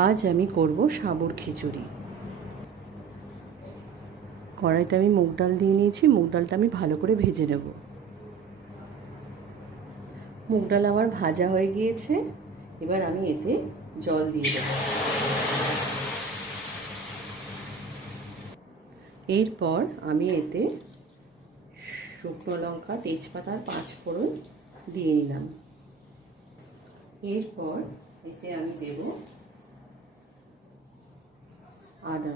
আজ আমি করব সাবুর খিচুড়ি। কড়াইতে আমি মুগ ডাল দিয়ে নিয়েছি। মুগ ডালটা আমি ভালো করে ভেজে নেব। মুগ ডাল আমার ভাজা হয়ে গিয়েছে। এবার আমি এতে জল দিয়ে দেব। এরপর আমি এতে শুকনো লঙ্কা, তেজপাতা, 5 ফোড়ন দিয়ে নিলাম। এরপর এতে আমি দেব আদা,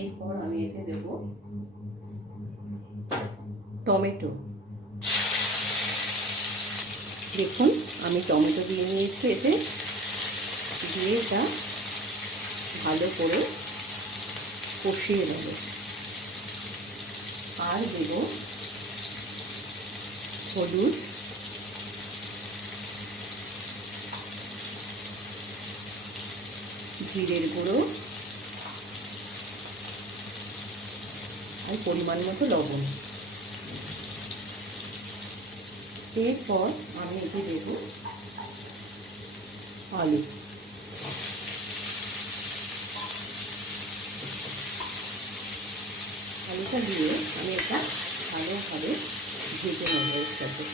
এরপর আমি এতে দেব টমেটো। দেখুন আমি টমেটো দিয়ে নিয়েছি। এতে দিয়ে এটা ভালো করে কষিয়ে দেব। আর দেব হলুদ, জিরের গুঁড়ো আর পরিমাণ মতো লবণ। এরপর আমি এতে দেব আলু। আলুটা দিয়ে আমি এটা ভালোভাবে ভেজে নেব। এর সাথে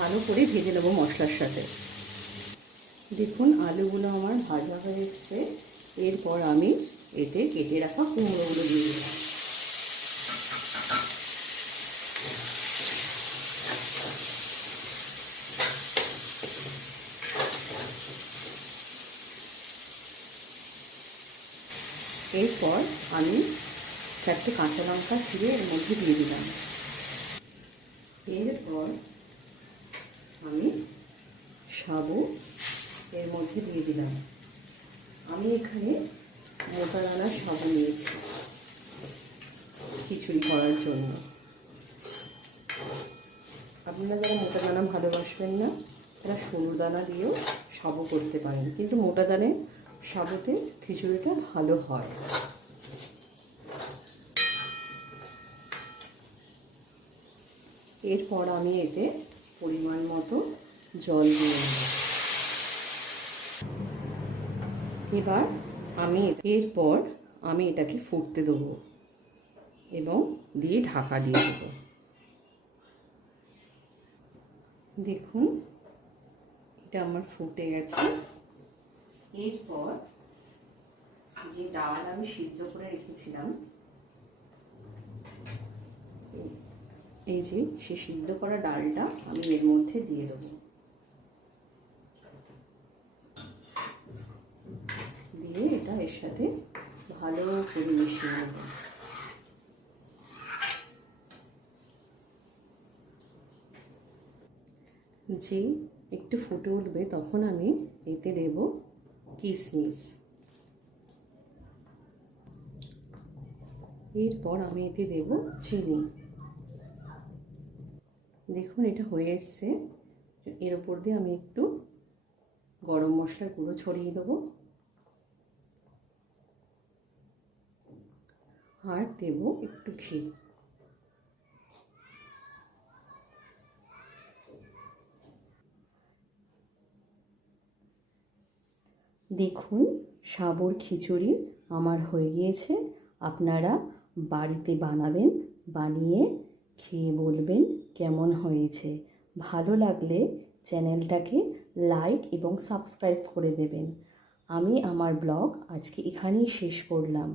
ভালো করে ভেজে নেব মশলার সাথে। দেখুন আলুগুলো আমার ভাজা হয়ে এসছে। এরপর আমি এতে কেটে রাখা কুমড়োগুলো দিয়ে দিলাম। এরপর আমি 4টে কাঁচা লঙ্কা চিড়ে এর মধ্যে দিয়ে দিলাম। এরপর আমি সাবু এর মধ্যে দিয়ে দিলাম। আমি এখানে মোটা দানার সাবু নিয়েছি খিচুড়ি করার জন্য। আপনারা যারা মোটা দানা ভালোবাসবেন না তারা সরু দানা দিয়েও সাবু করতে পারেন, কিন্তু মোটা দানে সাবুতে খিচুড়িটা ভালো হয়। এরপর আমি এতে পরিমাণ মতো জল দিয়ে নেব। এরপর আমি এটাকে ফুটতে দেবো এবং দিয়ে ঢাকা দিয়ে দেব। দেখুন এটা আমার ফুটে গেছে। এরপর যে ডাল আমি সিদ্ধ করে রেখেছিলাম, এই যে সে সিদ্ধ করা ডালটা আমি এর মধ্যে দিয়ে দেবো। দিয়ে এটা এর সাথে ভালো করে মিশিয়ে নেব। যে একটু ফুটে উঠবে তখন আমি এতে দেব কিশমিশ। এরপর আমি এতে দেব চিনি। দেখুন এটা হয়ে এসছে। এর উপর দিয়ে আমি একটু গরম মশলার গুঁড়ো ছড়িয়ে দেবো আর দেব একটু ঘি। দেখুন সাবুর খিচুড়ি আমার হয়ে গিয়েছে। আপনারা বাড়িতে বানাবেন, বানিয়ে খেয়ে বলবেন কেমন হয়েছে। ভালো লাগলে চ্যানেলটাকে লাইক এবং সাবস্ক্রাইব করে দেবেন। আমি আমার ব্লগ আজকে এখানেই শেষ করলাম।